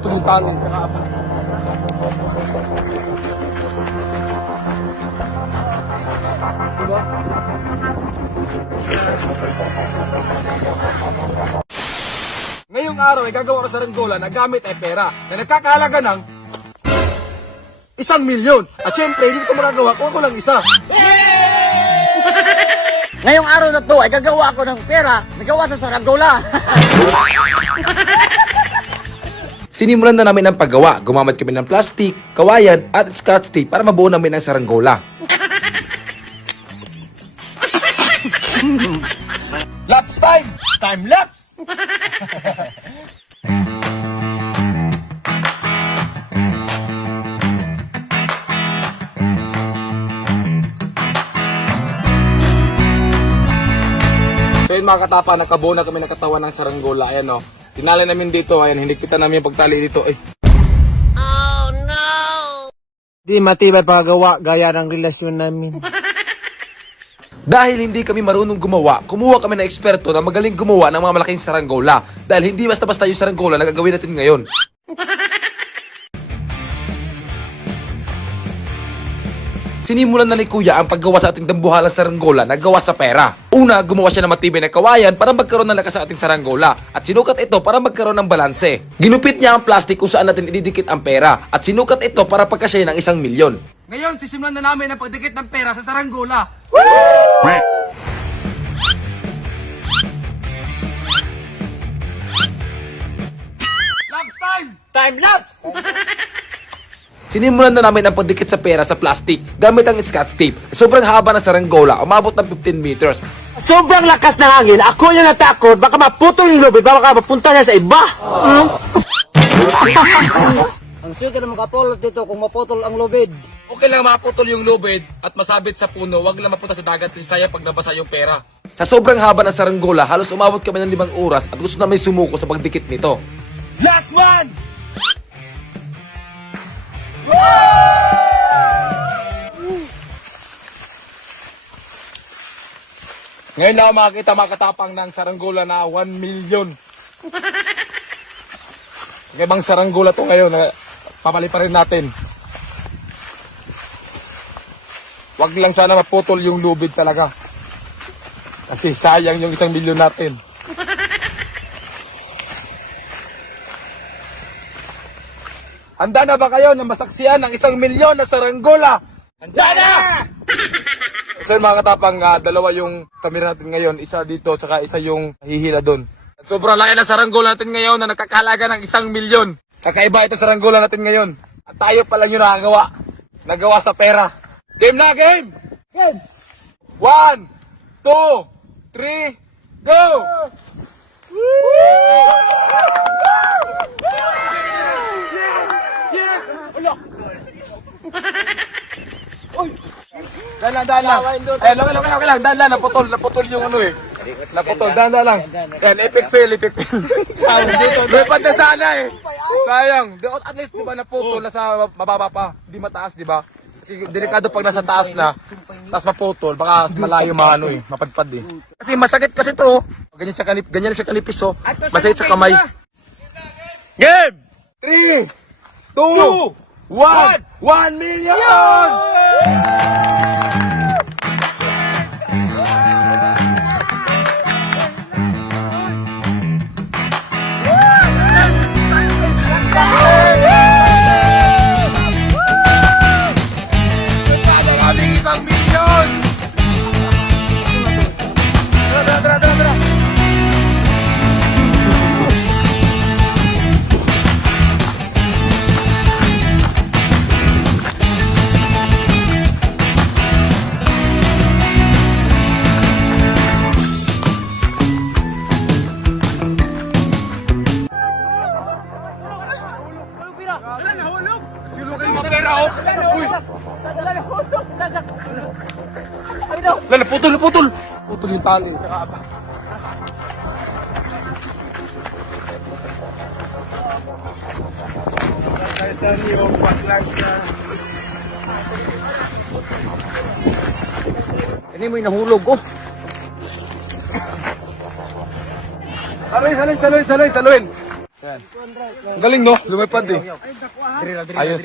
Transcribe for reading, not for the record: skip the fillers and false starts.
naputol yung tali. Diba? Ngayong araw ay gagawa ko sa saranggola na gamit ay pera na nagkakahalaga ng 1,000,000. At syempre, hindi ko magagawa kung ako lang isa. Ngayong araw na to ay gagawa ako ng pera na gawa sa saranggola. Sinimulan na namin ang paggawa. Gumamit kami ng plastic, kawayan at scotch tape para mabuo namin ang saranggola. Lapse time! Time lapse! So yun mga katapa, nakabuo na kami ng katawan ng saranggola. Ayan o. Tinala namin dito. Ayan, hindi kita namin yung pagtali dito. Oh no! Di matibay paggawa gaya ng relasyon namin. Dahil hindi kami marunong gumawa, kumuha kami ng eksperto na magaling gumawa ng mga malaking saranggola. Dahil hindi basta-basta yung saranggola na gagawin natin ngayon. Sinimulan na ni Kuya ang paggawa sa ating dambuhalang saranggola na gawa sa pera. Una, gumawa siya ng matibay na kawayan para magkaroon ng lakas sa ating saranggola. At sinukat ito para magkaroon ng balanse. Ginupit niya ang plastic kung saan natin ididikit ang pera. At sinukat ito para pagkasya ng 1,000,000. Ngayon, sisimulan na namin ang pagdikit ng pera sa saranggola. Lapse time! Time lapse! Sinimulan na namin ang pagdikit sa pera sa plastic gamit ang scotch tape. Sobrang haba ng saranggola, umabot ng 15 meters. Sobrang lakas ng hangin, ako yung natakot, baka maputol yung lubid, baka mapunta niya sa iba. Ang swerte na makapulot dito kung maputol ang lubid. Okay lang maputol yung lubid at masabit sa puno, wag lang mapunta sa dagat kasi sayang pag nabasa yung pera. Sa sobrang haba ng saranggola, halos umabot kami ng 5 oras at gusto namin sumuko sa pagdikit nito. Last one! Ngayon na ako makakita makatapang ng saranggola na 1,000,000. Ibang saranggola to ngayon na papaliparin natin. Wag lang sana maputol yung lubid talaga. Kasi sayang yung 1,000,000 natin. Handa na ba kayo na masaksiyan ng 1,000,000 na saranggola? Handa na! So mga katapang, dalawa yung kamera natin ngayon. Isa dito, tsaka isa yung hihila doon. Sobrang laki na saranggola natin ngayon na nakakahalaga ng 1,000,000. Kakaiba ito saranggola natin ngayon. At tayo pa lang yung nakagawa. Nagawa sa pera. Game na, game! Game! 1, 2, 3, go! Dahan lang. Ay, okay lang. Dahan lang. Naputol yung ano eh. Naputol, dahan lang. Yan, epic fail. Lipad na sana eh. Sayang. At least, di ba, naputol, nasa mababa pa. Di mataas, di ba? Kasi delikado pag nasa taas na, tapos maputol, baka malayo maano eh, mapadpad eh. Kasi masakit kasi to. Ganyan siya kanipis oh. Masakit sa kamay. Game! 3, 2, 1, 1,000,000! Lala, putol! Putol yung tali. Ini mo nahulog oh. Saluin! Yan. Galing no, lumipad eh. Ayos.